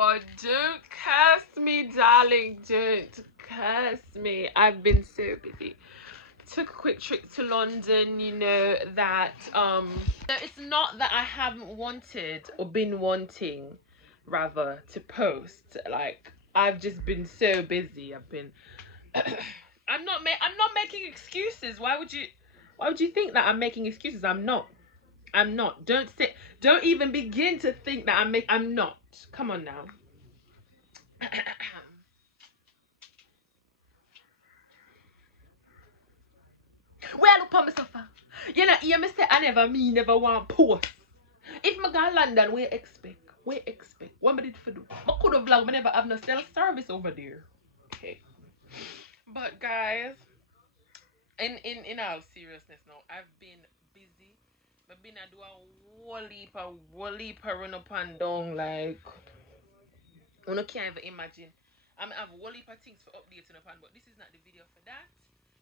God, don't curse me, darling. Don't curse me. I've been so busy. Took a quick trip to London, you know, that it's not that I haven't wanted or been wanting rather to post. Like, I've just been so busy. I've been I'm not making excuses. Why would you think that I'm making excuses? I'm not. Don't even begin to think that I'm not. Come on now. Well, look on myself. You know, you me say I never want post. If I go to London, we expect. What I did for do? I could have vlog, I never have no self-service over there. Okay. But guys, in all seriousness now, I've been busy. I've been do a whole heap run up and down, like I can't even imagine. I have a whole heap of things for updating upon, but this is not the video for that.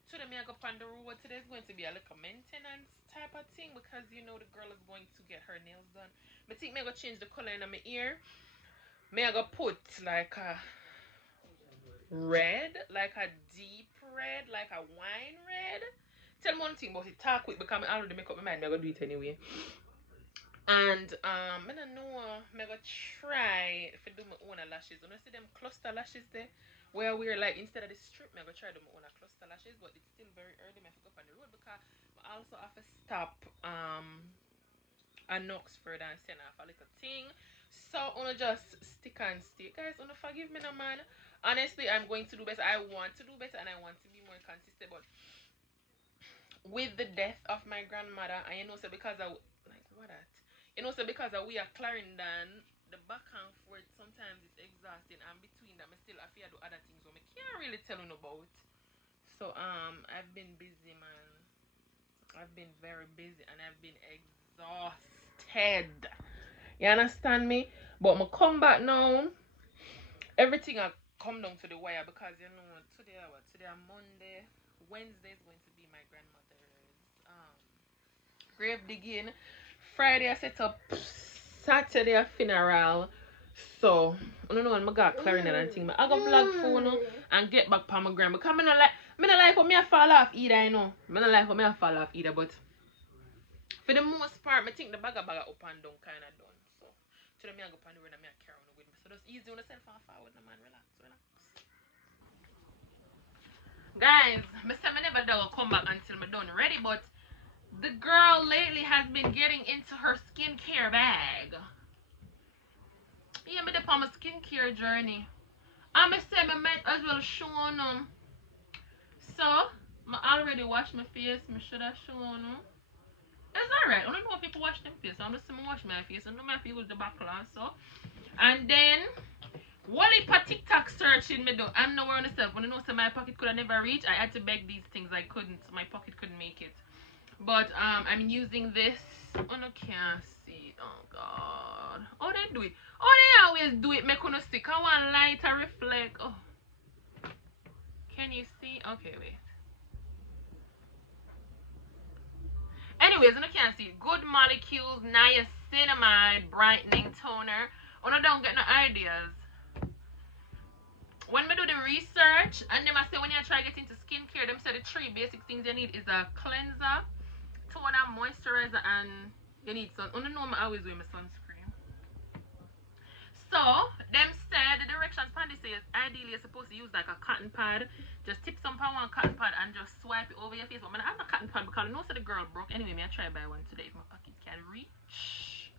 So then I go on the road today. Is going to be a little maintenance type of thing because you know the girl is going to get her nails done. I think I go change the color in my ear. I go put like a red, like a deep red, like a wine red. Tell me one thing about it. Talk quick because I already make up my mind. I go do it anyway. And I don't know. I go try if I do my own lashes. You know, see them cluster lashes there. Where we're like, instead of the strip, I'm going to try to do my own cluster lashes, but it's still very early. I have to go up on the road because I also have to stop at Knoxford and send off a little thing. So I'm going to just stick and stay. Guys, don't forgive me no, man. Honestly, I'm going to do better. I want to do better and I want to be more consistent. But with the death of my grandmother, and you know, so because I, like, what that? You know, so because we are Clarendon, the back and forth sometimes it's exhausting, and between them I still have to do other things so I can't really tell you about. So I've been busy, man. I've been very busy and I've been exhausted. You understand me? But I'm come back now. Everything I come down to the wire because you know today I'm Monday. Wednesday is going to be my grandmother's grave digging. Friday I set up. Saturday a funeral. So I don't know when I got clarinet and thing. I go vlog phone and get back to my grandma. Because I don't like how I fall off either, you know. I don't like how I fall off either, but for the most part, I think the bag up and down kind of done. So today I go on the road and I carry on with me. So just easy on yourself and forward, no man. Relax. Guys, I say I never done come back until I'm done ready, but the girl lately has been getting into her skincare bag. Yeah, me on my skincare journey. I say I might as well show them. So, I already washed my face. I should have shown them. It's alright. I don't know if people wash them face. I'm just going to wash my face. I know my face with the backlash. So, and then, what if a TikTok searching me do? I'm nowhere on myself. When I know so my pocket could have never reach, I had to beg these things. I couldn't. My pocket couldn't make it. But I'm using this. Oh, no, can't see. Oh God. Oh, they do it. Oh, they always do it. Make no stick. I want light to reflect. Oh. Can you see? Okay, wait. Anyways, I can't see. Good Molecules Niacinamide Brightening Toner. Oh, no, don't get no ideas. When I do the research, and then I say when you try to get into skincare, them say the 3 basic things you need is a cleanser, toner, moisturizer, and you need sun. I don't know, I always wear my sunscreen. So, them said the directions pan this says ideally you're supposed to use like a cotton pad. Just tip some power on cotton pad and just swipe it over your face. But I have a cotton pad because I know so the girl broke. Anyway, I try buy one today if my pocket can reach.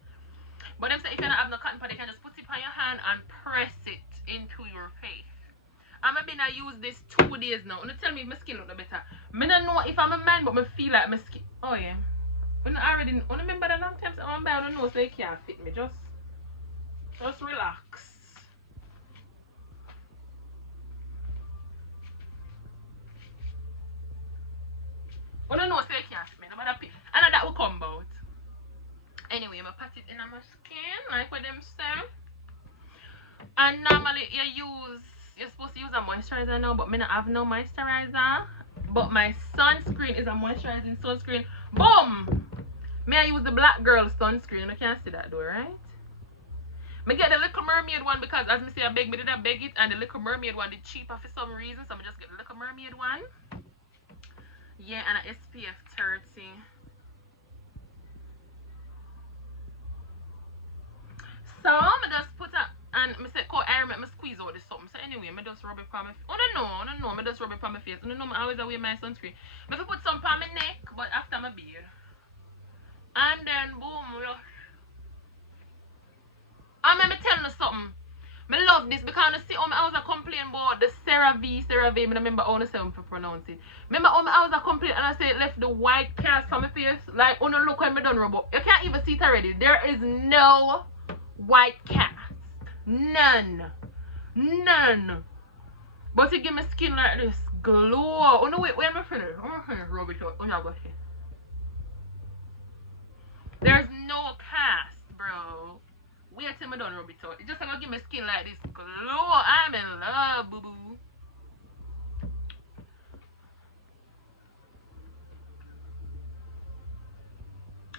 But them say if you don't have no cotton pad, you can just put it on your hand and press it into your face. I'm been I use this 2 days now. Don't tell me if my skin look no better. I don't know if I'm a man, but I feel like my skin. Oh yeah. When I already remember the long time so I'm bad, I don't know so it can't fit me. Just relax. I don't know so it can't fit me. I know that will come out. Anyway, I pat it in my skin like what them say. And normally you're supposed to use a moisturizer now, but I don't have no moisturizer. But my sunscreen is a moisturizing sunscreen. Boom! May I use the Black Girl sunscreen? You can't see that though, right? I get the Little Mermaid one because as me say I beg, me did I beg it, and the Little Mermaid one is cheaper for some reason, so I just get the Little Mermaid one. Yeah, and a SPF 30. So I just put a, and I say I remember squeeze out this something. So anyway, I just rub it on my face. I don't know, I just rub it on my face. I don't know, I always wear my sunscreen. I put some on my neck, but after my beard. And then boom, I'm telling you something. I love this because I see I was complaining about the CeraVe, I remember how to pronounce it. Remember I was complaining and I said it left the white cast on my face. Like, when you look when I done rub up, you can't even see it already. There is no white cast. None. But it give my skin like this glow. Oh no, wait, am I finished? I'm gonna finish rub it out. Oh no, go ahead. There's no cast, bro. Wait till I done rub it out. It's just gonna give my skin like this glow. I'm in love, boo boo.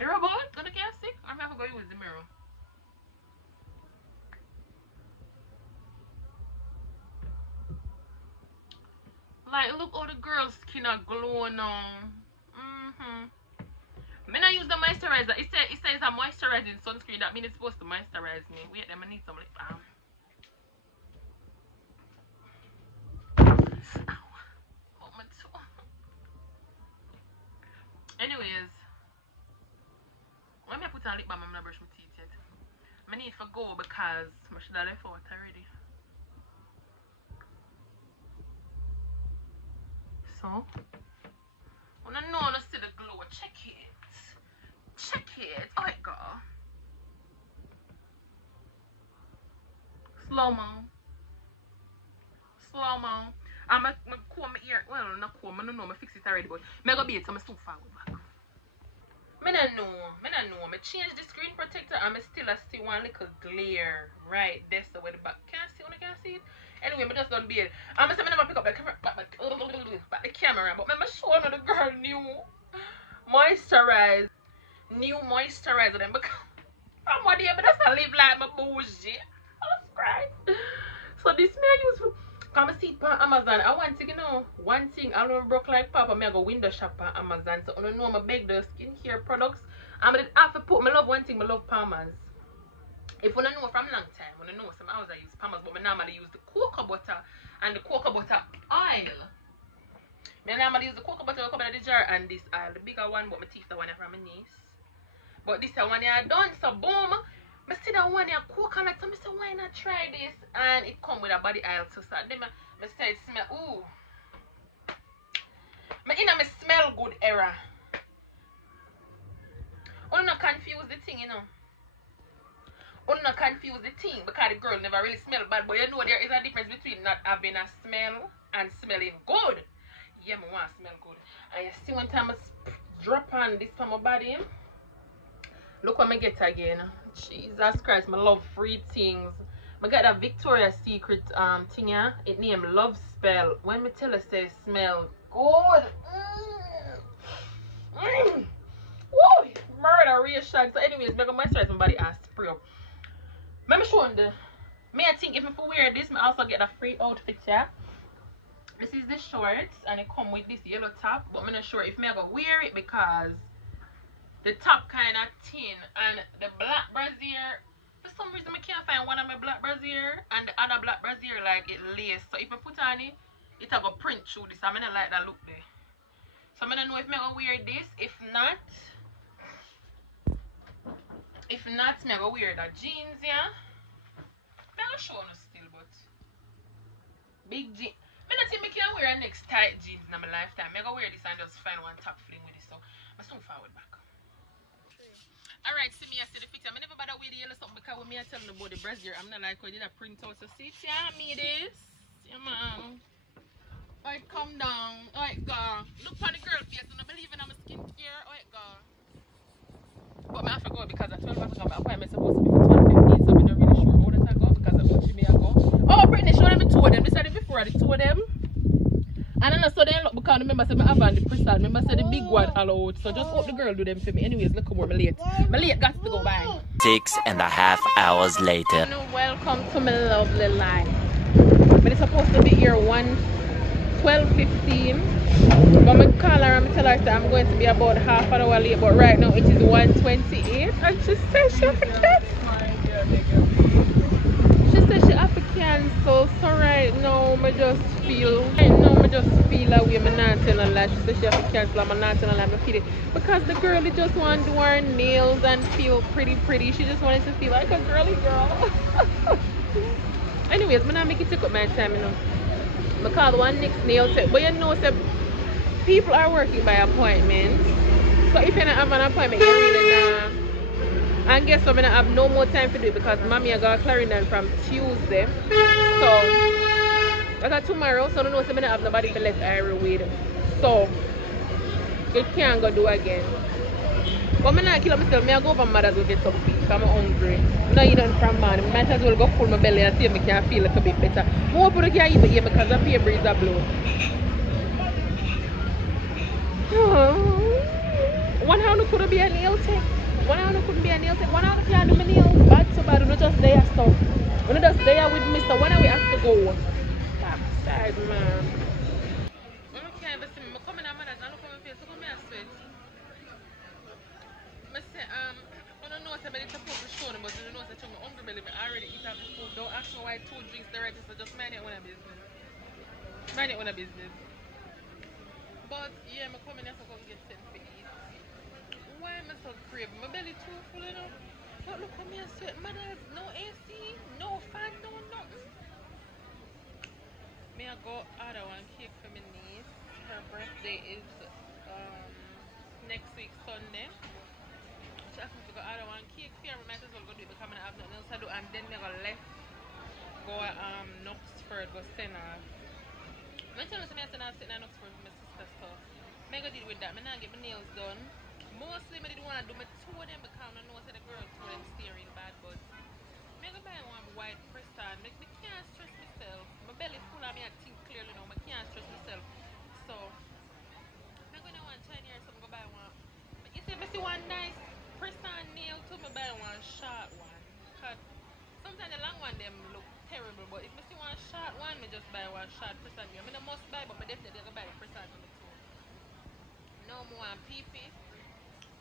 You rub out? Gonna can't see? I'm gonna go use the mirror. Like, look how the girl's skin are glowing now. I not use the moisturizer. It says a moisturizing sunscreen. That means it's supposed to moisturize me. Wait, I need some lip balm. Anyways, when I put on lip balm, I'm not brush my teeth yet. I need to go because I should have left out already. So, when I know I see the glow, check it. Check it. Oh my god. Slow mo. I'm a comb my ear. Well, not comb, I don't know. I fix it already, but I'm going to be it, so I'm so far back. I don't know. I change the screen protector and I still see one little glare right there. So where the back can't see, when I can't see it. Anyway, I just done be it. I'm going to never pick up the camera, but the camera. But I'm showing the girl new moisturizer. New moisturizer then because I'm one day I just live like my bougie. I'm crying. So this may I use for come see it on Amazon. I want to, you know, one thing I don't broke like papa, I go window shop on Amazon. So I don't know I beg the skincare products. I'm gonna have to put my love one thing, I love Palmer's. If I don't know from long time, I don't know some hours I use Palmer's, but I normally use the cocoa butter and the cocoa butter oil. I normally use the cocoa butter out of the jar and this oil, the bigger one, but my teeth the one from my niece. But this one I done, so boom. I see that one here coconut, so I said why not try this? And it come with a body oil too. So then I said it smell, ooh. I smell good era. I'm not confuse the thing, you know. I'm not confuse the thing because the girl never really smell bad. But you know there is a difference between not having a smell and smelling good. Yeah, I want to smell good. And you see one time I drop on this on my body. Look what I get again. Jesus Christ, I love free things. I got that Victoria's Secret thing here. It named Love Spell. When me tell her say smell good. Woo! Murder reaction. So anyways, I'm gonna moisturize my body and spray up. Let me show you I think if I wear this, I also get a free outfit here. This is the shorts and it come with this yellow top, but I'm not sure if I go wear it because the top kind of thin and the black brassiere, for some reason I can't find one of my black brassiere and the other black brassiere like it lace. So if I put on it, it'll go print through this. I'm gonna like that look there. So I'm gonna know if I'm gonna wear this. If not, I'm gonna wear the jeans, yeah. I'm gonna show you still, but big jeans. I don't think I can wear a next tight jeans in my lifetime. I'm gonna wear this and just find one top fling with it. So I'm soon forward back. Alright, see me, I see the picture. I never bother with the yellow something because when me I tell them about the brassiere, I'm not like, I did a print out. So see, yeah, me this. Yeah, man. Alright, come down. Alright, go. Look for the girl face. I don't believe in my skincare. Alright, go. But I have to go because at 12 o'clock my appointment supposed to be for 12:15, so I'm not really sure how that I go because I'm not sure me I go. Oh, Brittany, show them the two of them. They said it before, the two of them. And then so they look because man, remember say I have on the prison. Remember say the big one all out. So just hope the girl do them for me. Anyways, look more late. My late got to go by. 6.5 hours later. Welcome to my lovely life. But it's supposed to be here 12:15. But I call her and I tell her that I'm going to be about half an hour late. But right now it is 1:28. And she said she have to cancel. She said she have to cancel. So right now I just feel away. I'm not telling her that. She said she have to cancel. I'm not telling her I feel it. Because the girl just want to do her nails and feel pretty. She just wanted to feel like a girly girl. Anyways, I'm not make it take up my time, you know. I call one next nail set. But you know, so people are working by appointment. So if you don't have an appointment, you really not. And guess what? I don't have no more time to do it because mommy I got Clarendon from Tuesday. So I got tomorrow, so I don't know if I don't have nobody to let Ira with. So it can't go do again. But I'm not kill myself. I go over Mother's to get something because I'm hungry. I'm not eating from man. I might as well go full my belly and see if I can feel a little bit better. More people can't eat here because the paper breeze are blow. One hand could be a nail tech. One hand couldn't be a nail tech. One hand can't do my nails bad so bad. We're not just there stuff. We're not just there with Mr. When we have to go. Side man. I can't even see me. I'm coming out Mother's and look at my face. Look at me I sweat. I say, I don't know what I'm supposed to show them, but I don't know what I'm hungry belly. I already eat up the food. Don't ask me why 2 drinks the register. Just mind it when I'm business. Mind it when I'm business. But yeah, I'm coming here so I can get something to eat. Why am I so craving? My belly too full, you know. But look at me I sweat. Mother's no AC, no fan, no nothing. May I go order one cake for my niece. Her birthday is next week Sunday. She asked me to go order one cake for her. I might as well go do it because I have nothing else to do. And then I go left, go Knoxford, go send off. I tell you I send off sitting in Knoxford with my sister stuff. I go deal with that. I not get my nails done. Mostly I didn't want to do my two of them because I know I said the girl two of them steering bad, but I go buy one white press on. I can't stress myself. My belly full of me, I think clearly now. I can't stress myself. So I'm going to want to try here something, go buy one. You see, I see one nice press on nail too, I buy one short one. Cause sometimes the long one them look terrible, but if I see one short one, I just buy one short press on nail. I mean, I must buy, but I definitely go buy the press on for me too. No more PP.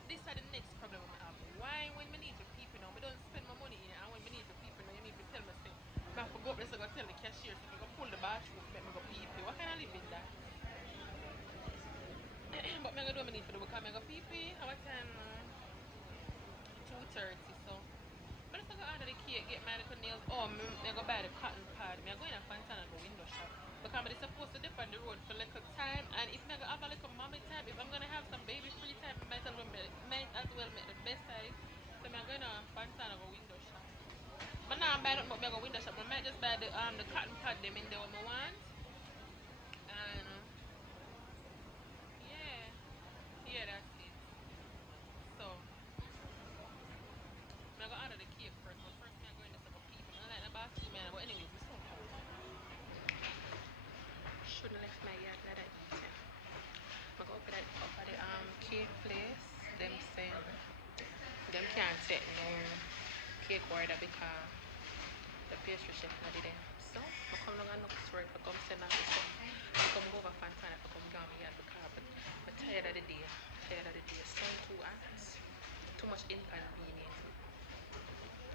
This is the next problem I have. Why when I need to PP now, I don't spend my money in it, and when I need to PP now, you need to tell me say, if I go up there, so I go tell the cashier, so I go pull the bathroom, make me go PP. What kind of living that? But I go do what I need to do because I go PP. What time? 2:30. So but if I go order the cake, get my little nails. Oh, I go buy the cotton pad. I go in a Fontana and go window shop. Because I'm supposed to dip on the road for a little time. And if I go have a little mommy time, if I'm going to have some baby free time, I might as well make the best size. So I'm going to Fontana and go window shop. But now I'm buying nothing but I go window shop. I might just buy the cotton pad them in there what I want. And yeah, that's it. So I'm going to order the cake first. But first I'm going to set up people. I like the bathroom, man. But anyways, I'm so hungry. Shouldn't left my yard that I eat. I go for that up at the cake place. Them say them can't take no cake order because the pastry chef not there. So I come along and Knoxford for come send off the stuff. I come go over Fontana for come down my yard because I'm tired of the day. So too hot. Too much inconvenience.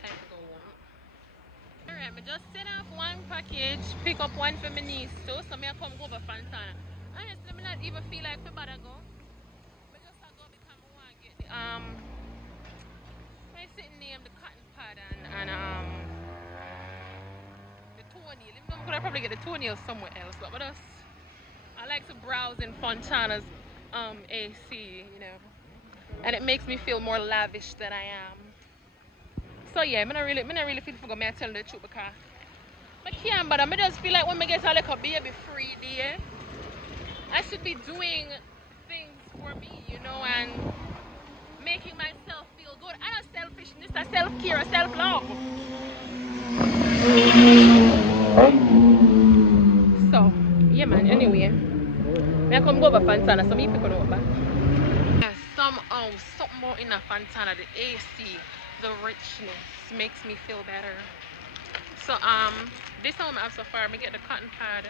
Time to go home. Alright, I just send off one package, pick up one for my niece too, so I come go over Fontana. Honestly, I not even feel like we better go. I just go because I want to get the my sitting name, the cotton pad and the toenail. Even though I could probably get the toenails somewhere else, but I like to browse in Fontana's AC, you know. And it makes me feel more lavish than I am. So yeah, I'm not really feel for me tell the truth because I can't, but I just feel like when I get a little baby free day, I should be doing things for me, you know, and making myself feel good. I don't selfishness, I self-care, I self-love. So, yeah man, anyway. I come go love a Fantana, so me pick it up back. Yes, somehow, something more in a Fantana, the AC, the richness makes me feel better. So this time I have so far, I get the cotton pad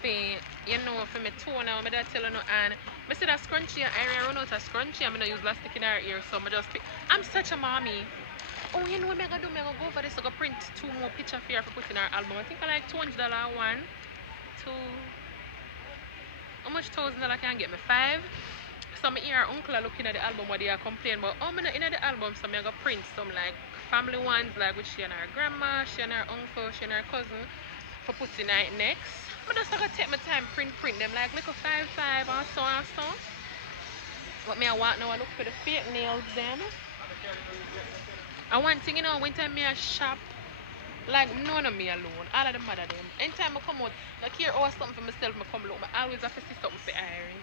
for, you know, for my toe now, I tell you no, and I see that scrunchie and I run out of scrunchie, I'm gonna use plastic in our ear, so I just pick. I'm such a mommy. Oh, you know what I'm gonna do? I'm gonna go for this, I'm gonna print 2 more picture for her for put in our album. I think I like $200 one, two, how much $1,000 can get me? 5. So I hear uncle are looking at the album what they are complaining about. Oh, I'm not in the album, so I'm gonna print some like family ones, like with she and her grandma, she and her uncle, she and her cousin, for putting it next. I'm just gonna take my time print them like little 5 or so and so. What me I want now, I look for the fake nails them. And one thing, you know, when time me a shop, like none of me alone, all of the mother them. Anytime I come out, like here or something for myself, I come look, but I always have to see something for iron.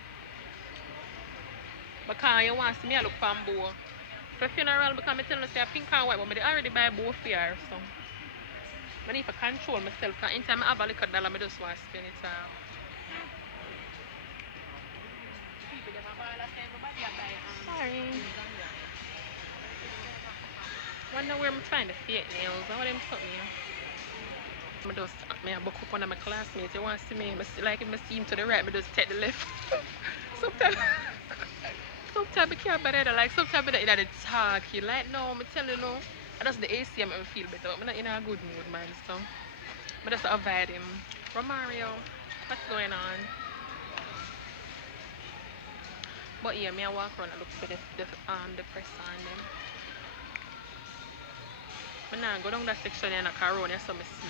Because you want to see me I look for bow. For funeral, because I tell you say a pink and white, but I already buy both for her, so I need to control myself, because anytime I have a little dollar, I just want to spend it off. Sorry. Wonder where I'm find the fake nails. I want them to me. I just book up one of my classmates. You want to see me? Like if I see him to the right, I just take the left. sometimes sometimes I can't bear that. Like sometimes I don't talk. You like no, I'm telling you no. I just the AC make me feel better. I'm not in a good mood, man. So I just avoid him. Romario, what's going on? But yeah, me I walk around and look for the press on them. But now go down that section in a corona, so I see.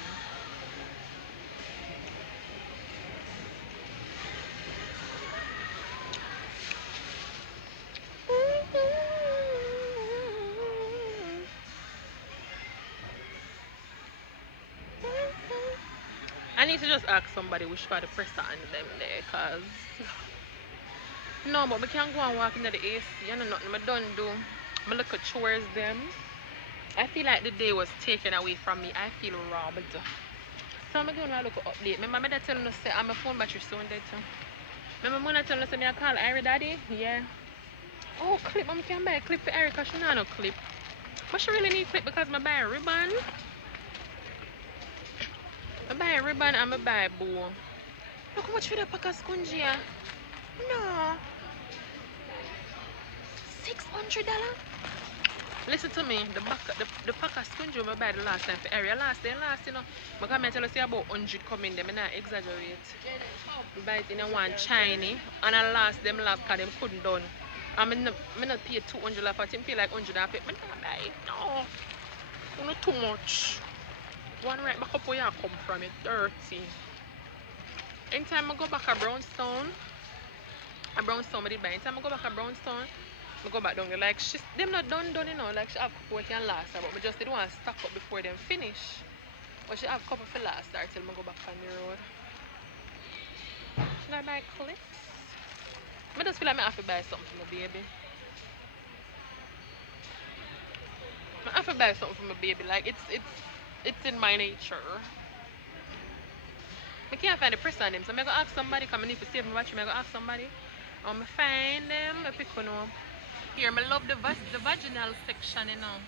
I need to just ask somebody which part the press on them there, cause no, but we can't go and walk into the AC. You know nothing I don't do. I look at chores them. I feel like the day was taken away from me. I feel robbed. So I'm going to look at update. Remember that telling us that my phone battery soon dead too. Remember when I telling us that I call Irie Daddy? Yeah. Oh, clip. I can buy a clip for Erica. She not no clip. But she really need clip because I buy a ribbon. I buy a ribbon and I buy a bow. Look how much for the pack of sponge here. No. $600? Listen to me, the pack of sponge I buy the last time for area. Last, you know. Because I tell you about 100 coming them, I not exaggerate. I buy it in a one shiny and I last them last because them couldn't done. I not pay 200 for it, I pay like 100 I pay. I not buy it. No. Not too much. One right back up where you come from it, dirty. Anytime I go back a Brownstone, I did buy. Anytime I go back a Brownstone, I go back down there. Like them not done, you know. Like she have a couple we can last her, but I just didn't want to stock up before them finish. But she have a couple for last her till I go back on the road. Should I buy clips? I just feel like I have to buy something for my baby. I have to buy something for my baby. Like it's in my nature. I can't find the press on them, so I'm gonna ask somebody. Come I need to save my battery. I'm gonna ask somebody. I find them. I pick one up. Here, I love the vaginal section, you know.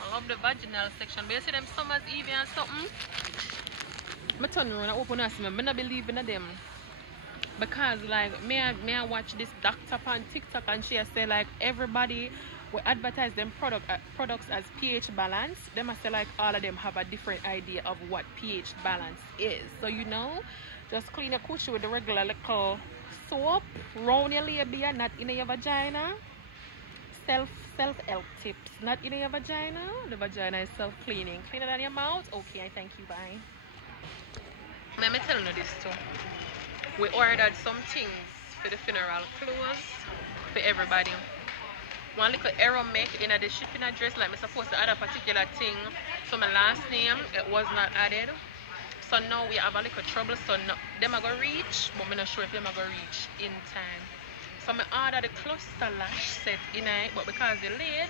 I love the vaginal section. But you see them Summer's Eve and something? I turn around and open and see me. I don't believe in them. Because like me I watch this doctor on TikTok and she say like everybody will advertise them products as pH balance. They must say like all of them have a different idea of what pH balance is. So you know, just clean your coochie with the regular little soap, round your labia, not in your vagina. Self-help tips, not in your vagina. The vagina is self-cleaning. Clean it on your mouth. Okay, I thank you. Bye. Let me tell you this too. We ordered some things for the funeral clothes for everybody. One little error make in the shipping address, like I'm supposed to add a particular thing. So my last name, it was not added. So now we have a little trouble. So no, them are going to reach, but I'm not sure if them are going to reach in time. So I ordered the cluster lash set in it, but because they're late,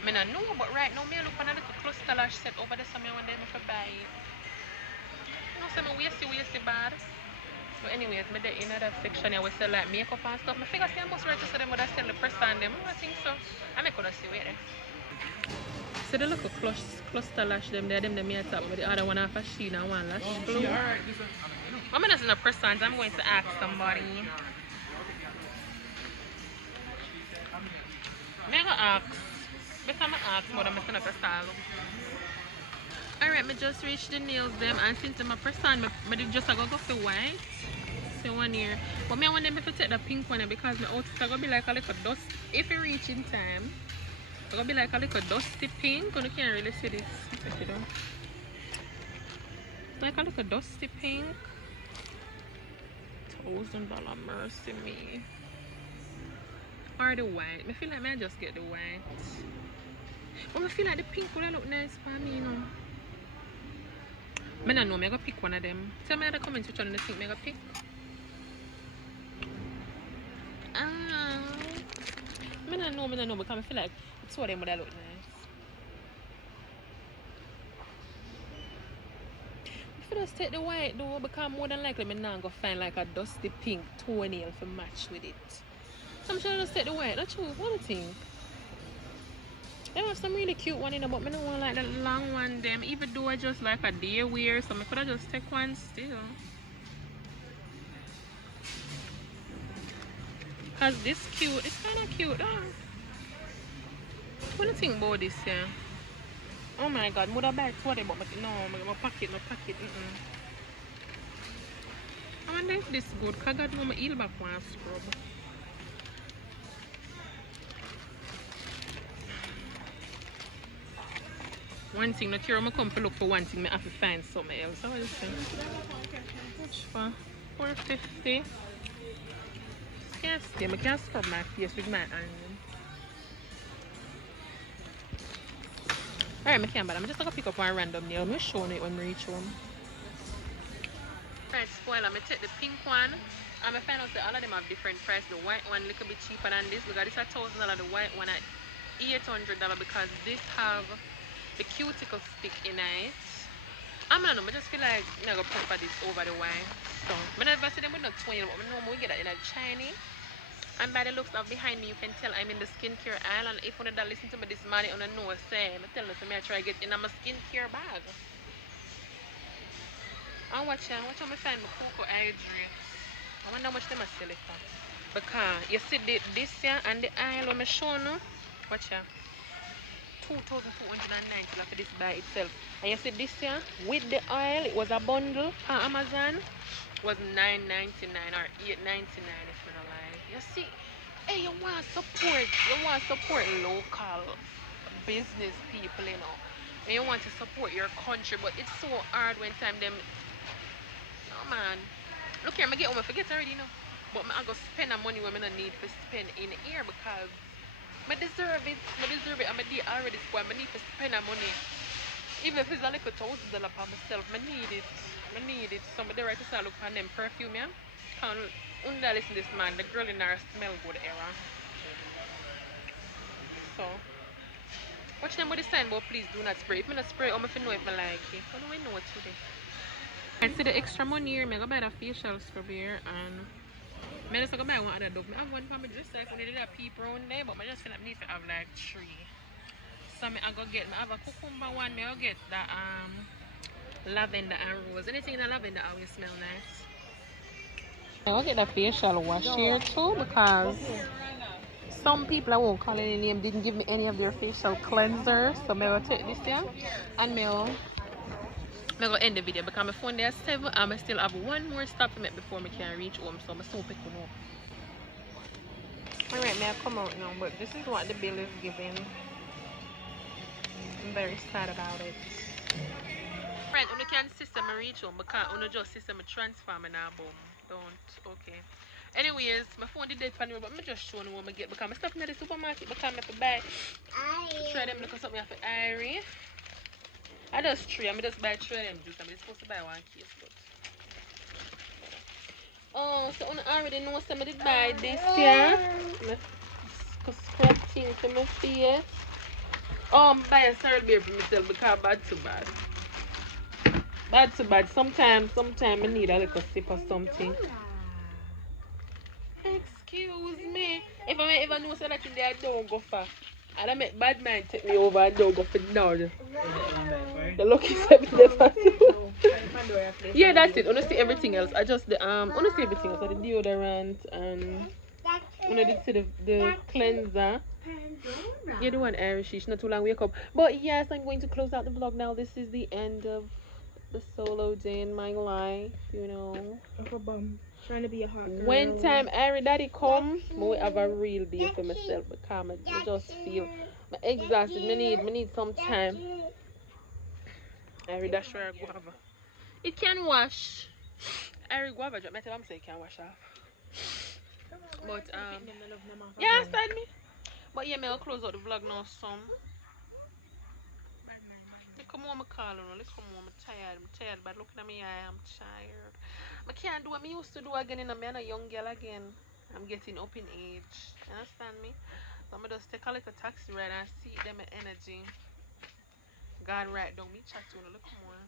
I don't know. But right now, I look at a little cluster lash set over there, so I want them to buy it. You know, so I wasty bad. But anyways, me there in that section here we sell like makeup and stuff. I figure say I must register them but I sell the press on them. I think so. I may could have see wait there. So the little cluster lash them there, them me top with the other one half a sheen and one lash glue. I'm not in the press on, I'm going to ask somebody. I'm gonna ask. Better I'm ask more than I'm gonna press on. Alright, I just reached the nails them and since I'm a press on, I just go for white. So one year. But I want them to take the pink one because my outfit is going to be like a little dust. If you reach in time, it's going to be like a little dusty pink. You can't really see this. It's like a little dusty pink. $1,000 mercy me. Or the white. I feel like I just get the white. But I feel like the pink would look nice for me, you know. I don't know, I'm going to pick one of them. Tell me in the comments which one you think I'm going to pick. I don't know because I feel like two of them would look nice. If I just take the white though, because more than likely I'm not going to find like a dusty pink toenail to match with it. So I'm sure I'll just take the white, not true. What do you think? They have some really cute one in there, but I don't want like the long one them, even though I just like a day wear, so I could have just take one still. Cause this cute, it's kinda cute though. What do you think about this here? Oh my god, would I buy it but no, my pocket. I wonder if this good, cause I got my heel back one scrub. One thing, not here I'm come to look for one thing, I have to find something else. How is this? Much for $4.50. Yes, I can't scrub my face with my iron. Alright, I can't, but I'm just gonna pick up one random nail. I'm showing it when we reach home. Alright, spoiler, I'm gonna take the pink one. I'm gonna find out that all of them have different price. The white one a little bit cheaper than this because this is $1,000. The white one at $800 because this have the cuticle stick in it. I don't know, I just feel like I'm gonna prefer this over the white. So I never see them with no 20, but I know we get that in a shiny. And by the looks of behind me, you can tell I'm in the skincare aisle. And if you don't listen to me this morning on the nose, say, I'm telling you, I try to get in my skincare bag. And watch out me find my cocoa eye drinks. I wonder how much them are selling for. Because you see this here and the aisle I'm showing you, watch out. $2,290 for this by itself. And you see this here with the oil, it was a bundle on Amazon. It was $9.99 or $8.99 if you don't lie. You see, hey, you want to support local business people, you know. And you want to support your country, but it's so hard when time them. No man. Look here, I get home, I forget already, you know. But I go spend the money when I don't need to spend in here because I deserve it. I'm already spoiled. I need to spend that money. Even if it's a little $1,000 for myself, I need it. Somebody right to start look for them perfume, yeah? Can't listen this man, the girl in her smell good era. So watch them with the sign, but please do not spray. If I not spray, I'm know if I like it. How do I know what to do? I see the extra money here, I go buy the facial scrub here and I just go buy one other dog. I have one for my dress like when they did a pea brown there, but I just feel like I need to have like 3. So I go get, I have a cucumber one, I get the lavender and rose. Anything in the lavender always smell nice. I'll get the facial wash here too because some people I won't call any name didn't give me any of their facial cleanser. So I will take this here and I will end the video because my phone there is 7 and I still have one more stop to make before I can reach home. So I'm so pick one up. Alright, may I come out now, but this is what the bill is giving. I'm very sad about it. Right, you can system reach home because you just system transform and boom. Don't. Okay. Anyways, my phone did that for me, but I'm just showing you what I get because I'm stopping at the supermarket because I have to buy. Try them look something for Irie. I just buy 3 of them juice. I'm supposed to buy 1 case, but. Oh, so I already know somebody buy this here. Scrub thing to my face. Oh, I'm buying cereal beer for myself because I'm bad too bad. Bad to bad. Sometimes I need a little sip of something. Excuse me. If I ever know so that in there, I don't go far. And I make bad mind take me over and don't go for now. The lucky 7 Yeah, that's it. Honestly, everything else. I just the honestly everything else. Like the deodorant and the cleanser. Yeah, the one Irish. Not too long wake up. But yes, I'm going to close out the vlog now. This is the end of the solo day in my life. You know. Of a bum. Trying to be a hot girl. When time Ari daddy come, we have a real day for myself because I just feel exhausted. Me need some time. Ari dash where guava. It can wash. Ari guava drop. I tell him say it can wash off. But yeah, understand me. But yeah, I'll close out the vlog now. Some. They come home, I call on. They come home, I'm tired. But looking at me, I am tired. I can't do what I used to do again. I'm a young girl again. I'm getting up in age. You understand me? So I'm just take a little taxi ride and see them energy. God right down me chat to you. Look more.